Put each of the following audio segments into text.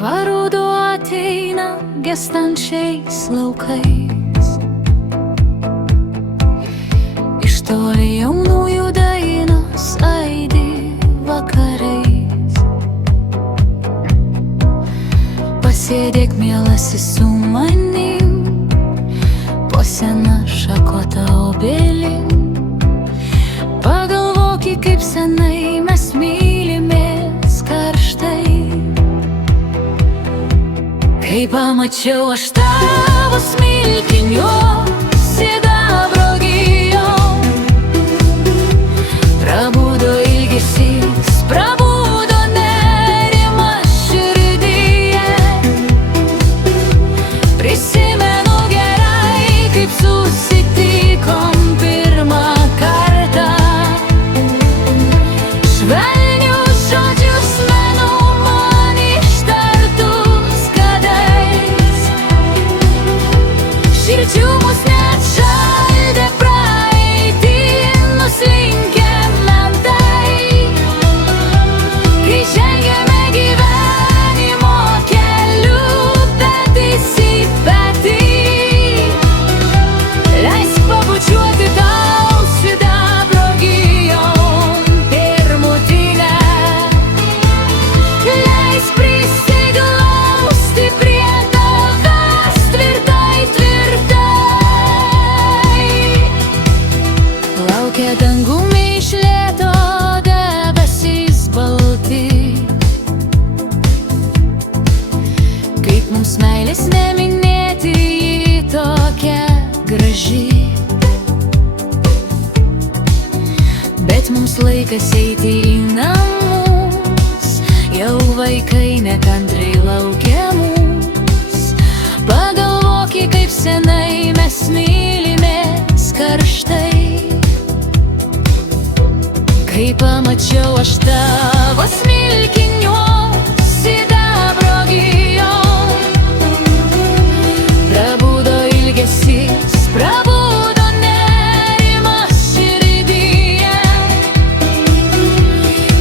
Ruduo ateina gęstančiais laukais, iš toli jaunųjų dainos aidi vakarais. Pasėdėk, mielasis, su manim po sena šakota obelim. Pagalvoki, kaip senai mes mylimės karštai. Kai pamačiau aš tavo smilkinius sidabro gijom, prabudo ilgesys, prabudo nerimas širdyje. Prisimenu gerai, kaip susitikom pirmą kartą. Švelnius žodžius menu man ištartus kadais, širdžių mus net šaldė praeitį nuslinkę mentai. Kai žengėme gyvenimo keliu petys į petį, leisk pabučiuoti tau sidabro gijom pirmutinę. Leisk prisiglausti prie tavęs tvirtai, tvirtai. Laukia dangumi iš lėto debesys balti, kaip mums meilės neminėti, ji tokia graži. Bet mums laikas eiti į namus, jau vaikai nekantrai laukia mūs. Pagalvoki, kaip senai mes mylimės karštai. Kai pamačiau aš tavo smilkinius sidabro gijom, prabudo ilgesys, prabudo nerimas širdyje.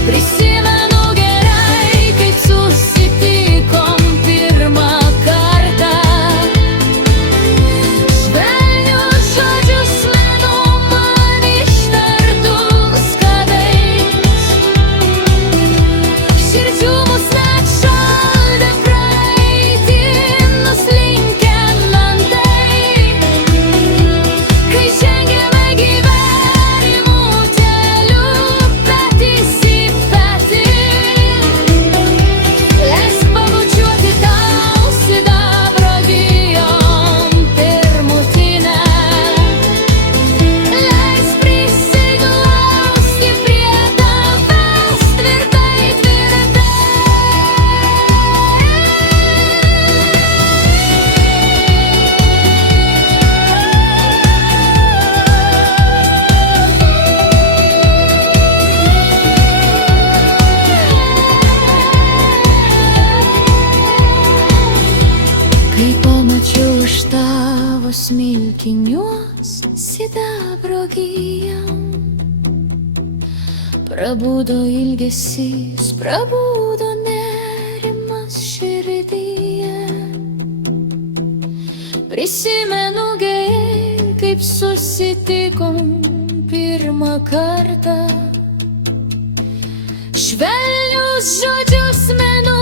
Prisimenu gerai, kaip susitikom pirmą kartą. Švelnius žodžius menu man ištartus kadais, širdžių mus net šaldė praeitį nuslinkę mentai. Kai žengėme gyvenimo keliu petys į petį, leisk pabučiuoti tau sidabro gijom pirmutinę. Leisk prisiglausti prie tavęs tvirtai, tvirtai. Kai pamačiau iš tavo smilkinius sidabro gijom, prabudo ilgesys, prabudo nerimas širdyje. Prisimenu gerai, kaip susitikom pirmą kartą. Švelnius žodžius menu